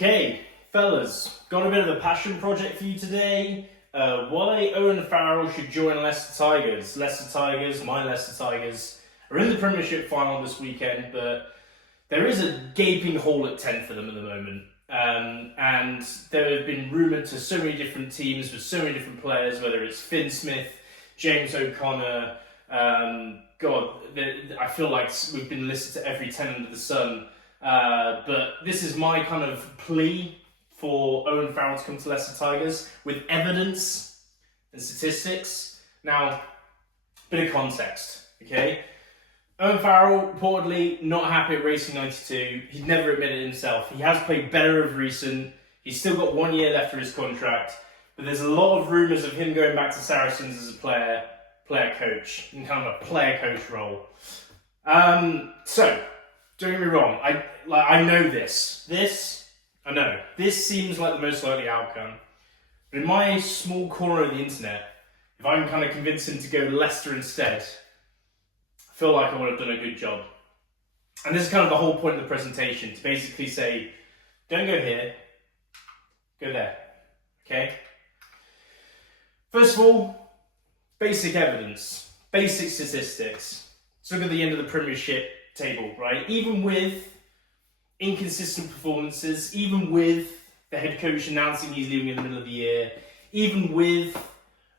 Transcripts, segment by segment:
Okay, fellas, got a bit of a passion project for you today. Why Owen Farrell should join Leicester Tigers. My Leicester Tigers, are in the Premiership final this weekend, but there is a gaping hole at 10 for them at the moment. And there have been rumoured to so many different teams with so many different players, whether it's Finn Smith, James O'Connor. I feel like we've been listed to every 10 under the sun. But this is my kind of plea for Owen Farrell to come to Leicester Tigers with evidence and statistics. Now, bit of context, okay? Owen Farrell reportedly not happy at Racing 92. He'd never admitted it himself. He has played better of recent. He's still got 1 year left of his contract, but there's a lot of rumours of him going back to Saracens as a player coach, in kind of a player coach role. So, don't get me wrong, I know this. I know. This seems like the most likely outcome. But in my small corner of the internet, if I can kind of convince him to go Leicester instead, I feel like I would have done a good job. And this is kind of the whole point of the presentation, to basically say, don't go here, go there. Okay? First of all, basic evidence, basic statistics. Let's look at the end of the Premiership table, right? Even with inconsistent performances, even with the head coach announcing he's leaving in the middle of the year, even with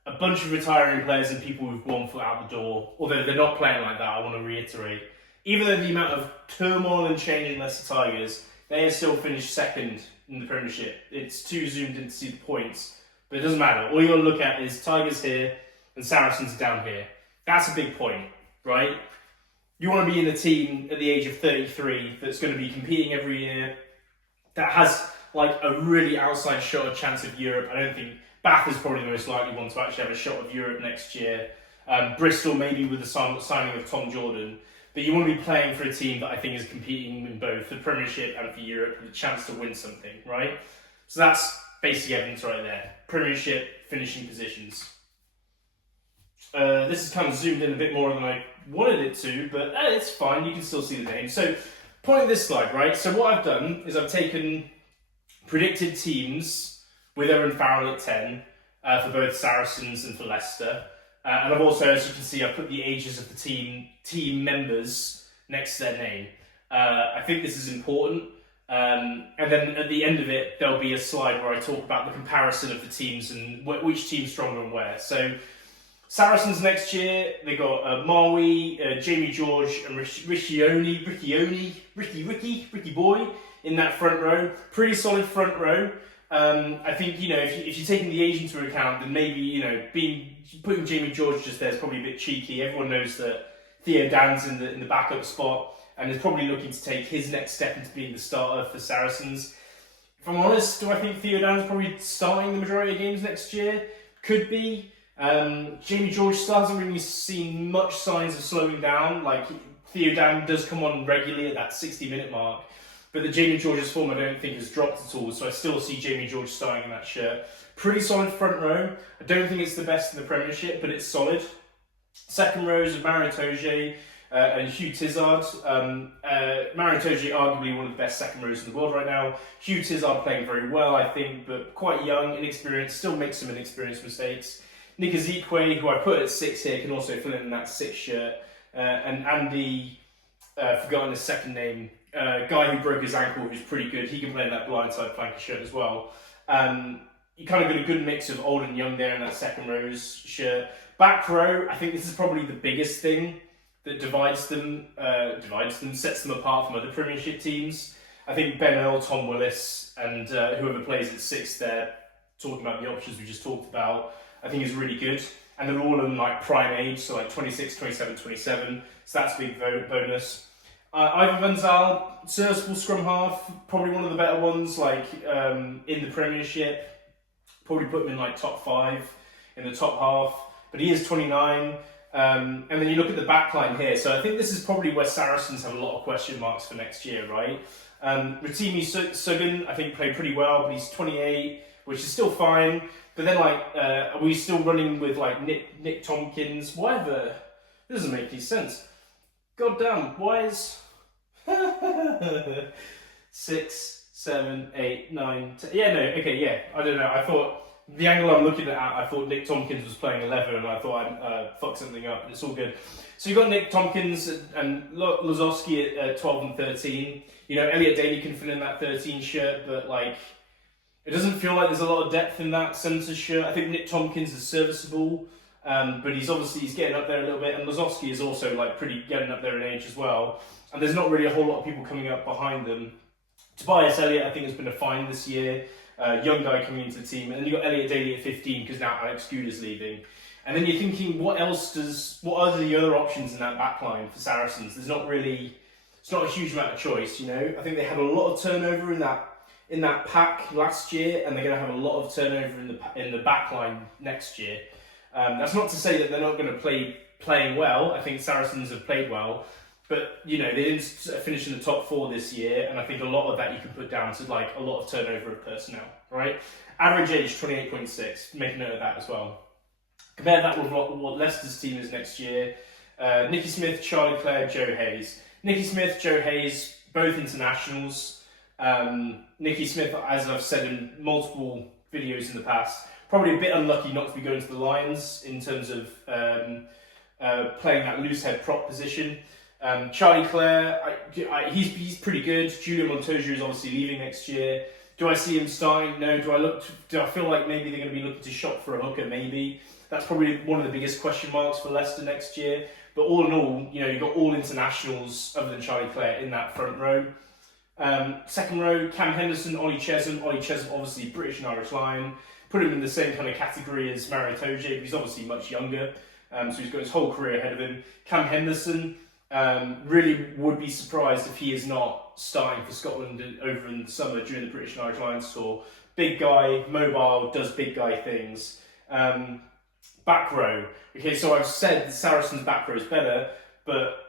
a bunch of retiring players and people who've one foot out the door, although they're not playing like that, I want to reiterate. Even though the amount of turmoil and change in Leicester Tigers, they have still finished second in the Premiership. It's too zoomed in to see the points, but it doesn't matter. All you got to look at is Tigers here and Saracens down here. That's a big point, right? You want to be in a team at the age of 33 that's going to be competing every year, that has like a really outside shot of chance of Europe. I don't think Bath is probably the most likely one to actually have a shot of Europe next year. Bristol maybe with the signing of Tom Jordan. But you want to be playing for a team that I think is competing in both the Premiership and for Europe with a chance to win something, right? So that's basic evidence right there. Premiership finishing positions. This is kind of zoomed in a bit more than I wanted it to, but it's fine, you can still see the name. So, point of this slide, right? So what I've done is I've taken predicted teams with Owen Farrell at 10 for both Saracens and for Leicester. And I've also, as you can see, I've put the ages of the team members next to their name. I think this is important. And then at the end of it, there'll be a slide where I talk about the comparison of the teams and which team's stronger and where. So, Saracens next year, they got Marwi, Jamie George, and Ricky Boy in that front row. Pretty solid front row. I think, if you're taking the age into account, then maybe, putting Jamie George just there is probably a bit cheeky. Everyone knows that Theo Dan's in the backup spot and is probably looking to take his next step into being the starter for Saracens. If I'm honest, do I think Theo Dan's probably starting the majority of games next year? Could be. Jamie George still hasn't really seen much signs of slowing down. Like, Theo Dan does come on regularly at that 60-minute mark, but the Jamie George's form I don't think has dropped at all, so I still see Jamie George starting in that shirt. Pretty solid front row. I don't think it's the best in the Premiership, but it's solid. Second rows of Mario Itoje and Hugh Tizard. Mario Itoje arguably one of the best second rows in the world right now. Hugh Tizard playing very well, I think, but quite young, inexperienced, still makes some inexperienced mistakes. Nick Ezekwe, who I put at 6 here, can also fill in that 6 shirt. And Andy, forgotten his second name, guy who broke his ankle, who's pretty good. He can play in that blindside flanker shirt as well. You kind of got a good mix of old and young there in that second row's shirt. Back row, I think this is probably the biggest thing that divides them, sets them apart from other Premiership teams. I think Ben Earl, Tom Willis, and whoever plays at 6 there, talking about the options we just talked about, I think is really good. And they're all in like prime age, so like 26, 27, 27. So that's a big bonus. Ivan Van Zyl, serviceable scrum half, probably one of the better ones like in the Premiership. Probably put him in like top 5 in the top half. But he is 29. And then you look at the back line here. So I think this is probably where Saracens have a lot of question marks for next year, right? Rotimi Suggan, I think, played pretty well, but he's 28, which is still fine. But then, are we still running with, Nick Tompkins? Whatever. It doesn't make any sense. God damn, why is... 6, 7, 8, 9, 10. Yeah, no, okay, yeah. I don't know. I thought the angle I'm looking at, I thought Nick Tompkins was playing 11, and I thought I'd fuck something up. It's all good. So you've got Nick Tompkins and Lozowski at 12 and 13. You know, Elliot Daly can fill in that 13 shirt, but like, it doesn't feel like there's a lot of depth in that centre shirt. I think Nick Tompkins is serviceable, but he's getting up there a little bit, and Lozowski is also like pretty getting up there in age as well. And there's not really a whole lot of people coming up behind them. Tobias Elliott, I think, has been a find this year. Young guy coming into the team, and then you've got Elliot Daly at 15 because now Alex Gooder's leaving. And then you're thinking, what are the other options in that back line for Saracens? It's not a huge amount of choice, you know. I think they had a lot of turnover in that pack last year, and they're going to have a lot of turnover in the back line next year. That's not to say that they're not going to playing well. I think Saracens have played well, but you know, they didn't finish in the top 4 this year, and I think a lot of that you can put down to like a lot of turnover of personnel, right? Average age 28.6. Make a note of that as well. Compare that with what Leicester's team is next year. Nicky Smith, Charlie Clare, Joe Hayes. Nicky Smith, Joe Hayes, both internationals. Nicky Smith, as I've said in multiple videos in the past, probably a bit unlucky not to be going to the Lions in terms of playing that loose head prop position. Charlie Clare, he's pretty good. Julian Montoya is obviously leaving next year. Do I see him starting? No. Do I feel like maybe they're going to be looking to shop for a hooker? Maybe. That's probably one of the biggest question marks for Leicester next year. But all in all, you know, you've got all internationals other than Charlie Clare in that front row. Second row, Cam Henderson, Ollie Chesham. Ollie Chesham, obviously British and Irish Lion. Put him in the same kind of category as Mario Toje, but he's obviously much younger. So he's got his whole career ahead of him. Cam Henderson, really would be surprised if he is not starting for Scotland over in the summer during the British and Irish Lions tour. Big guy, mobile, does big guy things. Back row. Okay, so I've said the Saracens' back row is better, but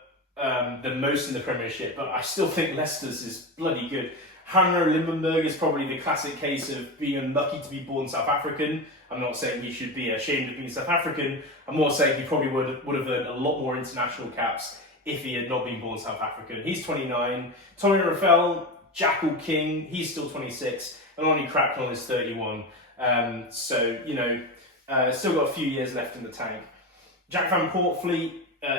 than most in the Premiership, but I still think Leicester's is bloody good. Hanro Limbenberg is probably the classic case of being unlucky to be born South African. I'm not saying he should be ashamed of being South African. I'm more saying he probably would have earned a lot more international caps if he had not been born South African. He's 29. Tommy Raphael, Jackal King, he's still 26. And Lonnie Cracknell is 31. So, you know, still got a few years left in the tank. Jack Van Portfleet,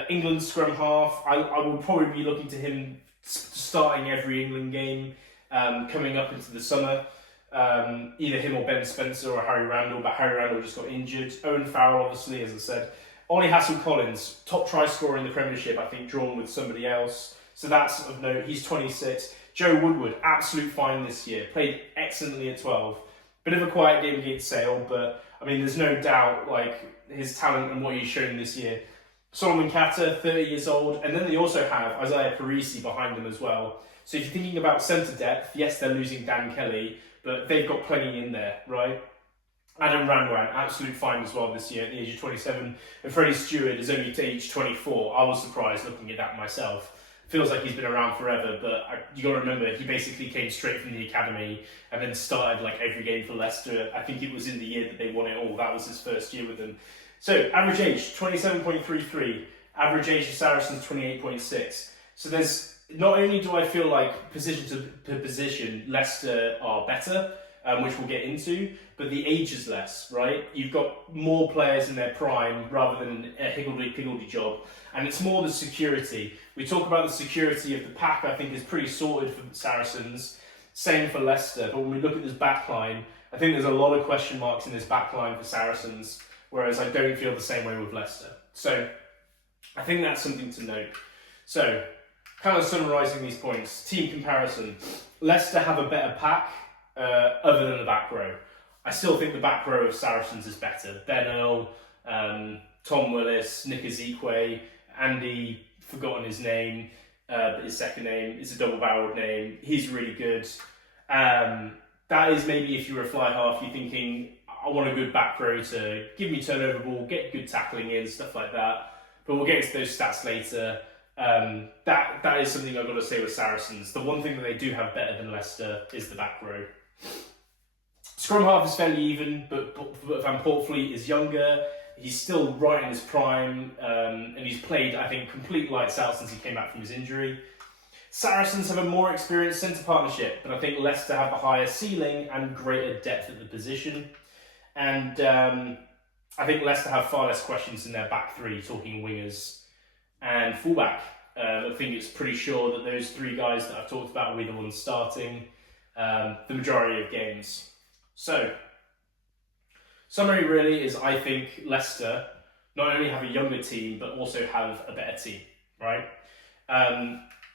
England scrum half. I would probably be looking to him starting every England game coming up into the summer. Either him or Ben Spencer or Harry Randall, but Harry Randall just got injured. Owen Farrell, obviously, as I said. Ollie Hassel-Collins, top try scorer in the Premiership, I think, drawn with somebody else. So that's of note. He's 26. Joe Woodward, absolute fine this year. Played excellently at 12. Bit of a quiet game against Sale, but I mean, there's no doubt like his talent and what he's shown this year. Solomon Kata, 30 years old, and then they also have Isaiah Parisi behind them as well. So if you're thinking about centre depth, yes, they're losing Dan Kelly, but they've got plenty in there, right? Adam Randwan, absolute fine as well this year at the age of 27, and Freddie Stewart is only to age 24. I was surprised looking at that myself. Feels like he's been around forever, but you got to remember, he basically came straight from the academy and then started like every game for Leicester. I think it was in the year that they won it all. That was his first year with them. So, average age, 27.33. Average age of Saracens, 28.6. So there's, not only do I feel like position to position, Leicester are better, which we'll get into, but the age is less, right? You've got more players in their prime rather than a higgledy-piggledy job. And it's more the security. We talk about the security of the pack, I think, is pretty sorted for Saracens. Same for Leicester. But when we look at this back line, I think there's a lot of question marks in this back line for Saracens, whereas I don't feel the same way with Leicester. So I think that's something to note. So, kind of summarising these points. Team comparison. Leicester have a better pack other than the back row. I still think the back row of Saracens is better. Ben Earl, Tom Willis, Nick Ezekwe, Andy, forgotten his name, but his second name is a double-barreled name. He's really good. That is maybe if you're a fly half, you're thinking, I want a good back row to give me turnover ball, get good tackling in, stuff like that. But we'll get into those stats later. That is something I've got to say with Saracens. The one thing that they do have better than Leicester is the back row. Scrum half is fairly even, but Van Portfleet is younger. He's still right in his prime, and he's played, I think, complete lights out since he came back from his injury. Saracens have a more experienced centre partnership, but I think Leicester have a higher ceiling and greater depth at the position. And I think Leicester have far less questions in their back three, talking wingers and fullback. I think it's pretty sure that those three guys that I've talked about will be the ones starting the majority of games. So, summary really is I think Leicester not only have a younger team, but also have a better team, right?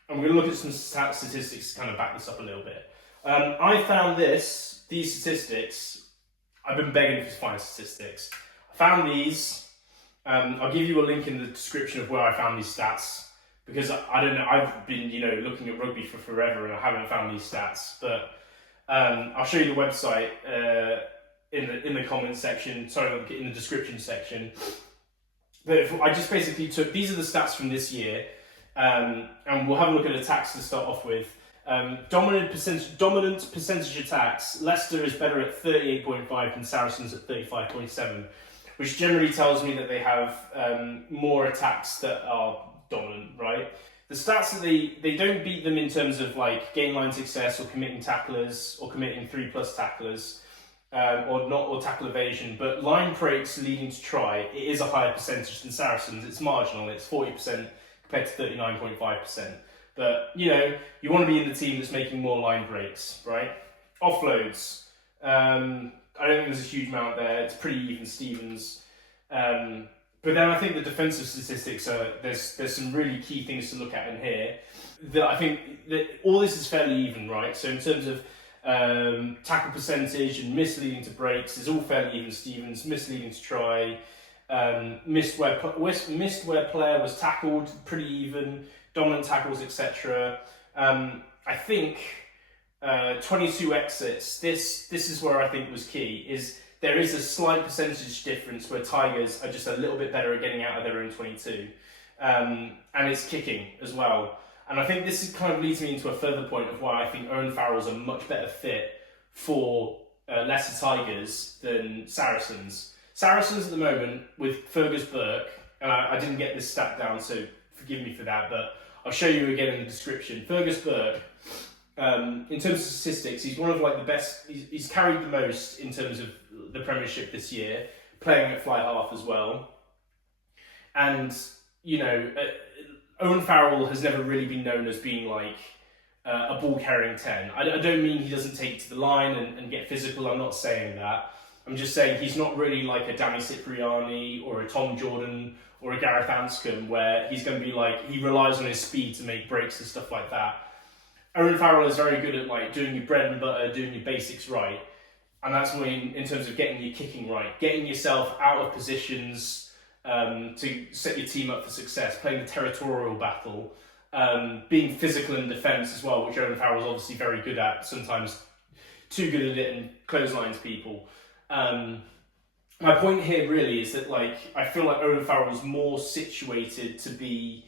And we're going to look at some statistics to kind of back this up a little bit. I found these statistics, I've been begging to find statistics. I found these, I'll give you a link in the description of where I found these stats, because I don't know, I've been, looking at rugby for forever and I haven't found these stats, but I'll show you the website in the comments section, in the description section. But I just basically took, these are the stats from this year, and we'll have a look at attacks to start off with. Dominant percentage attacks, Leicester is better at 38.5 than Saracens at 35.7, which generally tells me that they have more attacks that are dominant, right? The stats that they don't beat them in terms of like gain line success or committing tacklers or committing 3+ tacklers or tackle evasion, but line breaks leading to try, it is a higher percentage than Saracens. It's marginal, it's 40% compared to 39.5%. But, you want to be in the team that's making more line breaks, right? Offloads. I don't think there's a huge amount there. It's pretty even Stevens. But then I think the defensive statistics are, there's some really key things to look at in here. That I think that all this is fairly even, right? So in terms of tackle percentage and misleading to breaks, it's all fairly even Stevens. Misleading to try. Missed where player was tackled, pretty even. Dominant tackles, etc. I think 22 exits. This is where I think was key. Is there is a slight percentage difference where Tigers are just a little bit better at getting out of their own 22, and it's kicking as well. And I think this kind of leads me into a further point of why I think Owen Farrell's a much better fit for Leicester Tigers than Saracens. Saracens at the moment with Fergus Burke, and I didn't get this stat down, so forgive me for that, but I'll show you again in the description. Fergus Burke, in terms of statistics, he's one of like the best. He's carried the most in terms of the Premiership this year, playing at fly half as well. And Owen Farrell has never really been known as being like a ball carrying 10. I don't mean he doesn't take it to the line and get physical. I'm not saying that. I'm just saying he's not really like a Danny Cipriani or a Tom Jordan or a Gareth Anscombe, where he's going to be like, he relies on his speed to make breaks and stuff like that. Owen Farrell is very good at like doing your bread and butter, doing your basics right. And that's when, in terms of getting your kicking right, getting yourself out of positions to set your team up for success, playing the territorial battle, being physical in defence as well, which Owen Farrell's obviously very good at, sometimes too good at it and clotheslines people. My point here really is that like I feel like Owen Farrell's more situated to be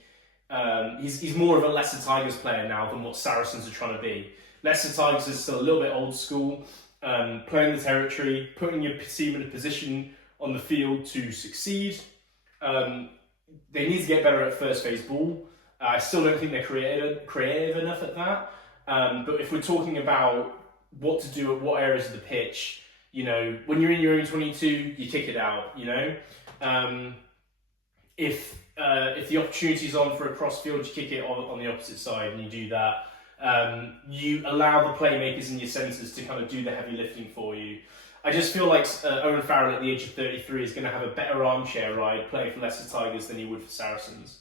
he's more of a Leicester Tigers player now than what Saracens are trying to be. Leicester Tigers is still a little bit old school, playing the territory, putting your team in a position on the field to succeed. They need to get better at first phase ball. I still don't think they're creative enough at that. But if we're talking about what to do at what areas of the pitch, when you're in your own 22, you kick it out, If the opportunity's on for a cross field, you kick it on the opposite side and you do that. You allow the playmakers in your centres to kind of do the heavy lifting for you. I just feel like Owen Farrell at the age of 33 is going to have a better armchair ride playing for Leicester Tigers than he would for Saracens.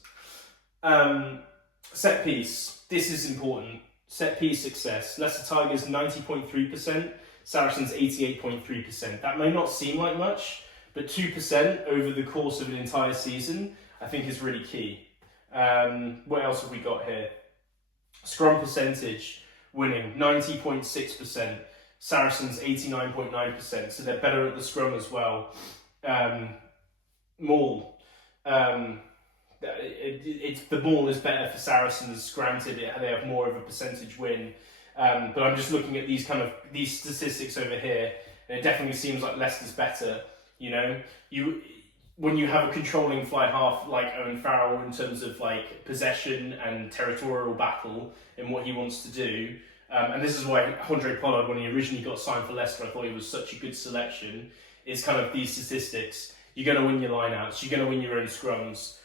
Set piece. This is important. Set piece success. Leicester Tigers 90.3%. Saracens 88.3%. That may not seem like much, but 2% over the course of an entire season, I think is really key. What else have we got here? Scrum percentage, winning 90.6%. Saracens 89.9%, so they're better at the scrum as well. Maul. The maul is better for Saracens, granted they have more of a percentage win. But I'm just looking at these statistics over here, and it definitely seems like Leicester's better. when you have a controlling fly half like Owen Farrell in terms of like possession and territorial battle in what he wants to do, and this is why Andre Pollard, when he originally got signed for Leicester, I thought he was such a good selection, is kind of these statistics. You're going to win your lineouts, you're going to win your own scrums,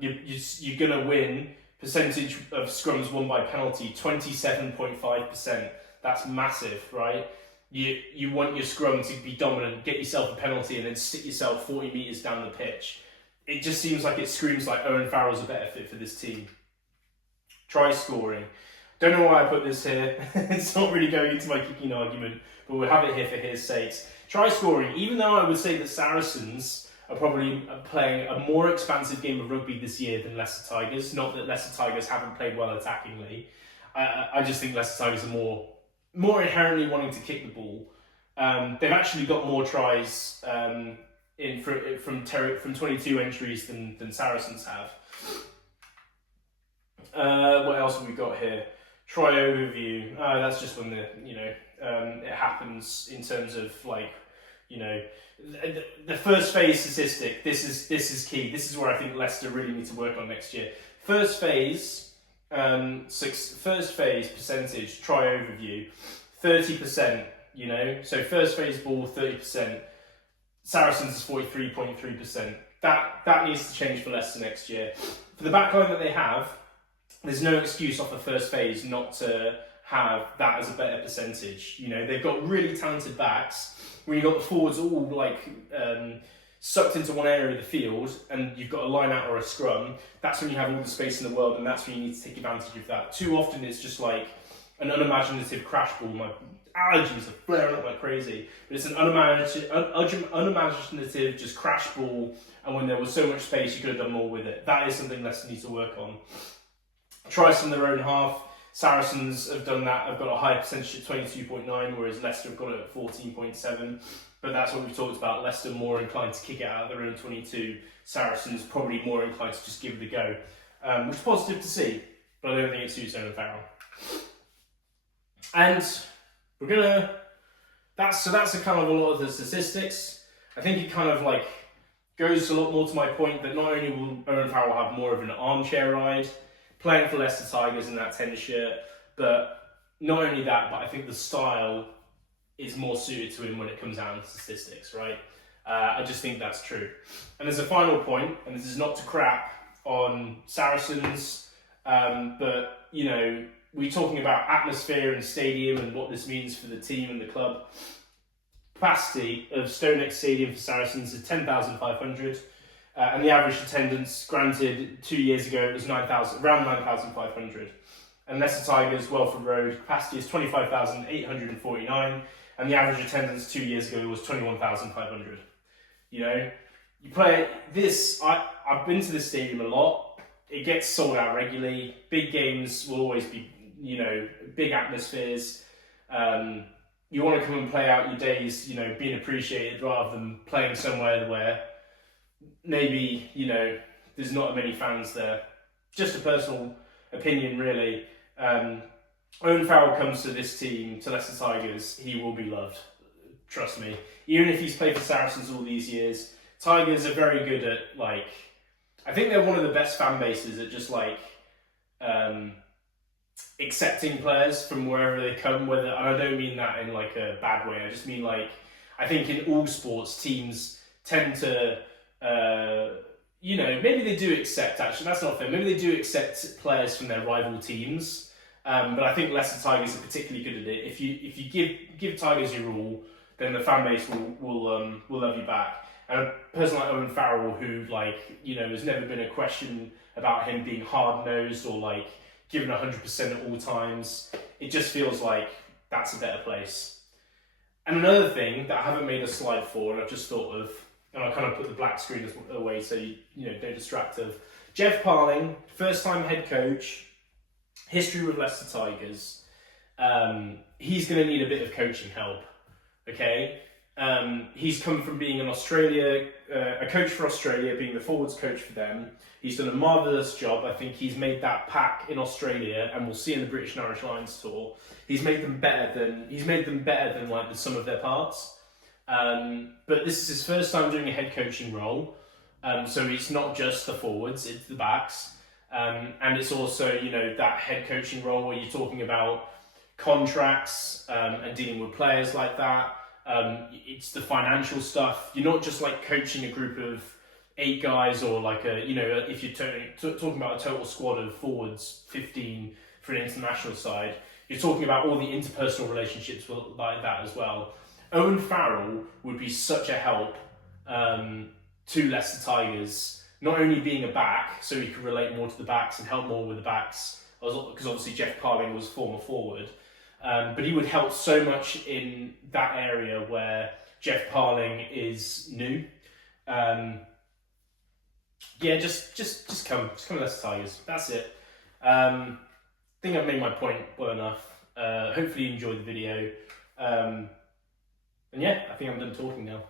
you're going to win percentage of scrums won by penalty, 27.5%. That's massive, right? You want your scrum to be dominant, get yourself a penalty, and then sit yourself 40 metres down the pitch. It just seems like it screams like Owen Farrell's a better fit for this team. Try scoring. Don't know why I put this here. It's not really going into my kicking argument, but we'll have it here for his sakes. Try scoring. Even though I would say that Saracens are probably playing a more expansive game of rugby this year than Leicester Tigers. Not that Leicester Tigers haven't played well attackingly. I just think Leicester Tigers are more inherently wanting to kick the ball. They've actually got more tries from 22 entries than Saracens have. What else have we got here? Try overview. That's just when it happens in terms of like, the first phase statistic. This is key. This is where I think Leicester really need to work on next year. First phase percentage, try overview, 30%, so first phase ball, 30%, Saracens is 43.3%. That needs to change for Leicester next year. For the backline that they have, there's no excuse off the first phase not to have that as a better percentage. They've got really talented backs. When you've got the forwards all sucked into one area of the field and you've got a line out or a scrum, that's when you have all the space in the world, and that's when you need to take advantage of that. Too often it's just like an unimaginative crash ball. My allergies are flaring up like crazy, but it's an unimaginative just crash ball, and when there was so much space you could have done more with it. That is something Leicester needs to work on. Tries from their own half. Saracens have done that. I've got a high percentage at 22.9, whereas Leicester have got it at 14.7. But that's what we've talked about. Leicester more inclined to kick it out of their own 22. Saracens probably more inclined to just give it a go, which is positive to see. But I don't think it suits Owen Farrell. And we're gonna. That's a kind of a lot of the statistics. I think it kind of like goes a lot more to my point that not only will Owen Farrell have more of an armchair ride playing for Leicester Tigers in that 10 shirt, but not only that, but I think the style is more suited to him when it comes down to statistics, right? I just think that's true. And there's a final point, and this is not to crap on Saracens, but we're talking about atmosphere and stadium and what this means for the team and the club. Capacity of StoneX Stadium for Saracens is 10,500. And the average attendance, granted, 2 years ago it was around 9,500. And Leicester Tigers, Welford Road, capacity is 25,849, and the average attendance 2 years ago was 21,500. You play this. I've been to this stadium a lot. It gets sold out regularly. Big games will always be, big atmospheres. You want to come and play out your days, being appreciated rather than playing somewhere where maybe, there's not many fans there. Just a personal opinion, really. Owen Farrell comes to this team, to Leicester Tigers, he will be loved. Trust me. Even if he's played for Saracens all these years, Tigers are very good at, I think they're one of the best fan bases at just, accepting players from wherever they come, and I don't mean that in, a bad way. I just mean, I think in all sports, teams tend to... maybe they do accept, actually, that's not fair. Maybe they do accept players from their rival teams, but I think Leicester Tigers are particularly good at it. If you give Tigers your all, then the fan base will love you back. And a person like Owen Farrell, who there's never been a question about him being hard-nosed or given 100% at all times. It just feels like that's a better place. And another thing that I haven't made a slide for, and I've just thought of, and I'll kind of put the black screen away so you don't distract of. Jeff Parling, first-time head coach, history with Leicester Tigers. He's going to need a bit of coaching help, okay? He's come from being a coach for Australia, being the forwards coach for them. He's done a marvellous job. I think he's made that pack in Australia, and we'll see in the British and Irish Lions tour. He's made them better than the sum of their parts. But this is his first time doing a head coaching role. So it's not just the forwards, it's the backs. And it's also, you know, that head coaching role where you're talking about contracts and dealing with players like that. It's the financial stuff. You're not just like coaching a group of 8 guys, or like a, you know, if you're talking about a total squad of forwards, 15 for an international side, you're talking about all the interpersonal relationships like that as well. Owen Farrell would be such a help to Leicester Tigers, not only being a back, so he could relate more to the backs and help more with the backs, because obviously Jeff Parling was former forward, but he would help so much in that area where Jeff Parling is new. Yeah, just come Leicester Tigers. That's it. I think I've made my point well enough. Hopefully you enjoyed the video. And yeah, I think I'm done talking now.